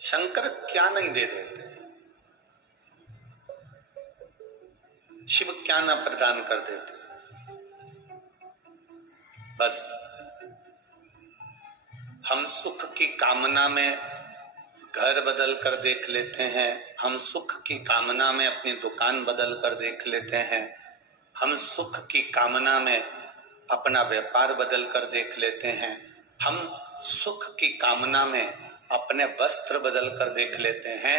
शंकर क्या नहीं दे देते, शिव क्या ना प्रदान कर देते। बस हम सुख की कामना में घर बदल कर देख लेते हैं, हम सुख की कामना में अपनी दुकान बदल कर देख लेते हैं, हम सुख की कामना में अपना व्यापार बदल कर देख लेते हैं, हम सुख की कामना में अपने वस्त्र बदल कर देख लेते हैं।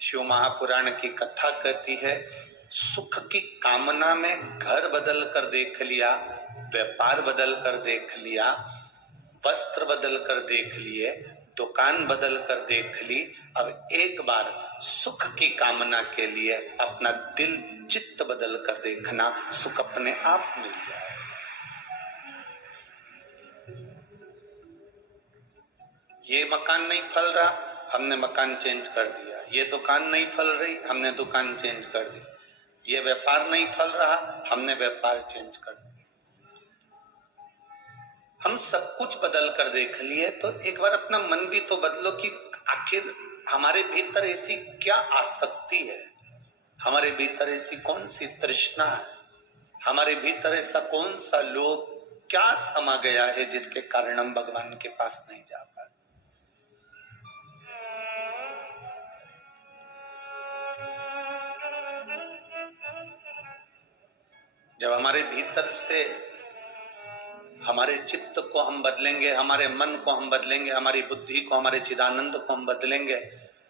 शिव महापुराण की कथा कहती है, सुख की कामना में घर बदल कर देख लिया, व्यापार बदल कर देख लिया, वस्त्र बदल कर देख लिए, दुकान बदल कर देख ली। अब एक बार सुख की कामना के लिए अपना दिल चित्त बदल कर देखना, सुख अपने आप मिल जाए। ये मकान नहीं फल रहा, हमने मकान चेंज कर दिया। ये दुकान नहीं फल रही, हमने दुकान चेंज कर दी। ये व्यापार नहीं फल रहा, हमने व्यापार चेंज कर दिया। हम सब कुछ बदल कर देख लिए, तो एक बार अपना मन भी तो बदलो कि आखिर हमारे भीतर ऐसी क्या आसक्ति है, हमारे भीतर ऐसी कौन सी तृष्णा है, हमारे भीतर ऐसा कौन सा लोभ क्या समा गया है जिसके कारण हम भगवान के पास नहीं जा पाते। जब हमारे भीतर से हमारे चित्त को हम बदलेंगे, हमारे मन को हम बदलेंगे, हमारी बुद्धि को, हमारे चिदानंद को हम बदलेंगे,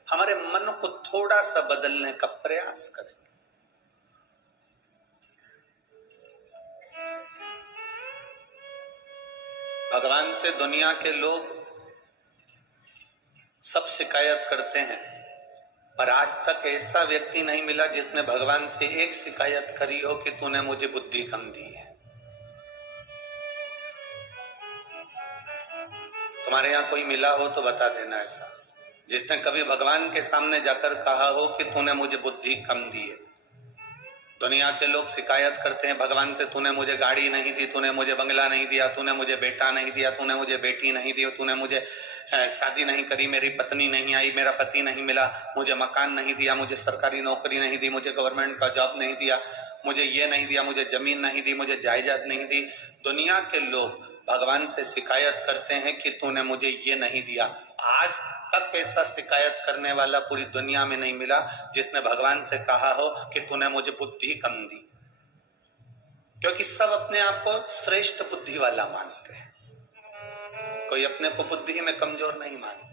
हमारे मन को थोड़ा सा बदलने का प्रयास करेंगे, भगवान से दुनिया के लोग सब शिकायत करते हैं, पर आज तक ऐसा व्यक्ति नहीं मिला जिसने भगवान से एक शिकायत करी हो कि तूने मुझे बुद्धि कम दी है। तुम्हारे यहां कोई मिला हो तो बता देना ऐसा, जिसने कभी भगवान के सामने जाकर कहा हो कि तूने मुझे बुद्धि कम दी है। दुनिया के लोग शिकायत करते हैं भगवान से, तूने मुझे गाड़ी नहीं दी, तूने मुझे बंगला नहीं दिया, तूने मुझे बेटा नहीं दिया, तूने मुझे बेटी नहीं दी, तूने मुझे शादी नहीं करी, मेरी पत्नी नहीं आई, मेरा पति नहीं मिला, मुझे मकान नहीं दिया, मुझे सरकारी नौकरी नहीं दी, मुझे गवर्नमेंट का जॉब नहीं दिया, मुझे ये नहीं दिया, मुझे जमीन नहीं दी, मुझे जायदाद नहीं दी। दुनिया के लोग भगवान से शिकायत करते हैं कि तूने मुझे ये नहीं दिया। आज तक ऐसा शिकायत करने वाला पूरी दुनिया में नहीं मिला जिसने भगवान से कहा हो कि तूने मुझे बुद्धि कम दी, क्योंकि सब अपने आप को श्रेष्ठ बुद्धि वाला मानते हैं, कोई अपने को बुद्धि में कमजोर नहीं मानता।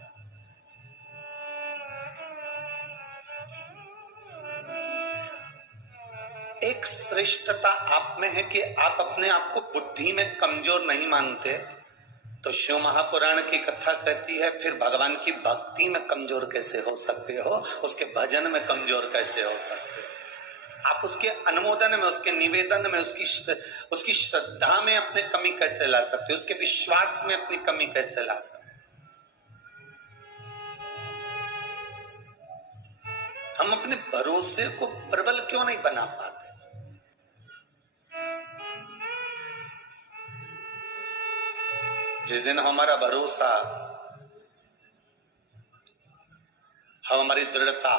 एक श्रेष्ठता आप में है कि आप अपने आप को बुद्धि में कमजोर नहीं मानते, तो शिव महापुराण की कथा कहती है फिर भगवान की भक्ति में कमजोर कैसे हो सकते हो, उसके भजन में कमजोर कैसे हो सकते हो, आप उसके अनुमोदन में, उसके निवेदन में, उसकी श्रद्धा में अपने कमी कैसे ला सकते हो, उसके विश्वास में अपनी कमी कैसे ला सकते हो। हम अपने भरोसे को प्रबल क्यों नहीं बना पाते। जिस दिन हमारा भरोसा, हम हमारी दृढ़ता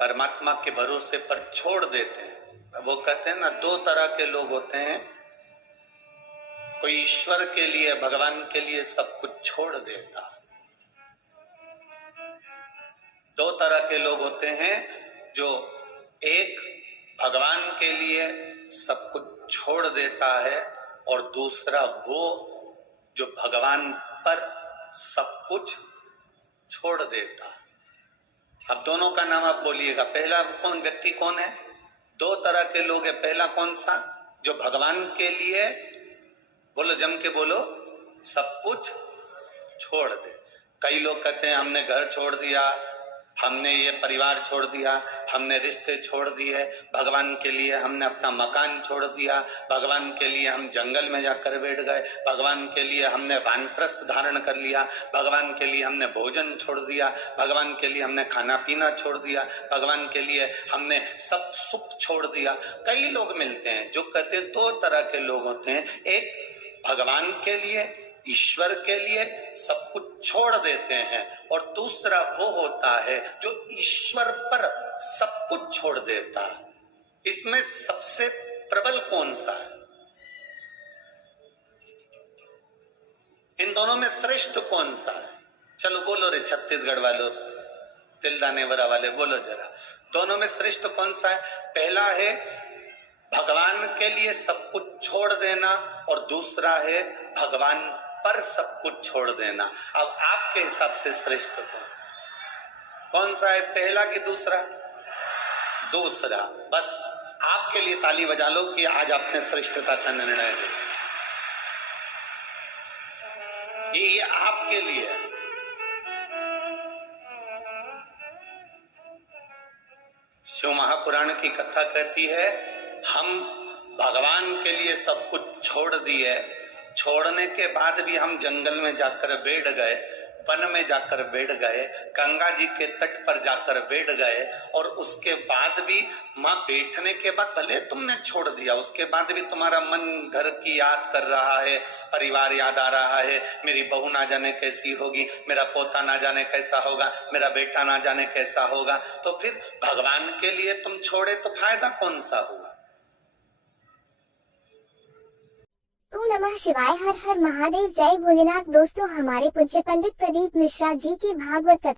परमात्मा के भरोसे पर छोड़ देते हैं, वो कहते हैं ना, दो तरह के लोग होते हैं, कोई ईश्वर के लिए, भगवान के लिए सब कुछ छोड़ देता, दो तरह के लोग होते हैं, जो एक भगवान के लिए सब कुछ छोड़ देता है और दूसरा वो जो भगवान पर सब कुछ छोड़ देता। अब दोनों का नाम आप बोलिएगा, पहला कौन व्यक्ति कौन है? दो तरह के लोग हैं। पहला कौन सा? जो भगवान के लिए, बोलो जम के बोलो, सब कुछ छोड़ दे। कई लोग कहते हैं हमने घर छोड़ दिया, हमने ये परिवार छोड़ दिया, हमने रिश्ते छोड़ दिए, भगवान के लिए हमने अपना मकान छोड़ दिया, भगवान के लिए हम जंगल में जाकर बैठ गए, भगवान के लिए हमने वानप्रस्थ धारण कर लिया, भगवान के लिए हमने भोजन छोड़ दिया, भगवान के लिए हमने खाना पीना छोड़ दिया, भगवान के लिए हमने सब सुख छोड़ दिया। कई लोग मिलते हैं जो कहते हैं, दो तरह के लोग होते हैं, एक भगवान के लिए, ईश्वर के लिए सब कुछ छोड़ देते हैं, और दूसरा वो होता है जो ईश्वर पर सब कुछ छोड़ देता है। इसमें सबसे प्रबल कौन सा है? इन दोनों में श्रेष्ठ कौन सा है? चलो बोलो रे छत्तीसगढ़ वालों, तिलदानेवरा वाले, बोलो जरा, दोनों में श्रेष्ठ कौन सा है? पहला है भगवान के लिए सब कुछ छोड़ देना, और दूसरा है भगवान पर सब कुछ छोड़ देना। अब आपके हिसाब से श्रेष्ठ कौन सा है, पहला कि दूसरा? दूसरा। बस आपके लिए ताली बजा लो कि आज आपने श्रेष्ठता का निर्णय लिया। ये आपके लिए है। शिव महापुराण की कथा कहती है, हम भगवान के लिए सब कुछ छोड़ दिए, छोड़ने के बाद भी हम जंगल में जाकर बैठ गए, वन में जाकर बैठ गए, गंगा जी के तट पर जाकर बैठ गए, और उसके बाद भी माँ बैठने के बाद भले तुमने छोड़ दिया, उसके बाद भी तुम्हारा मन घर की याद कर रहा है, परिवार याद आ रहा है, मेरी बहू ना जाने कैसी होगी, मेरा पोता ना जाने कैसा होगा, मेरा बेटा ना जाने कैसा होगा, तो फिर भगवान के लिए तुम छोड़े तो फायदा कौन सा हुआ? ओम नमः शिवाय। हर हर महादेव। जय भोलेनाथ। दोस्तों, हमारे पूज्य पंडित प्रदीप मिश्रा जी की भागवत कथा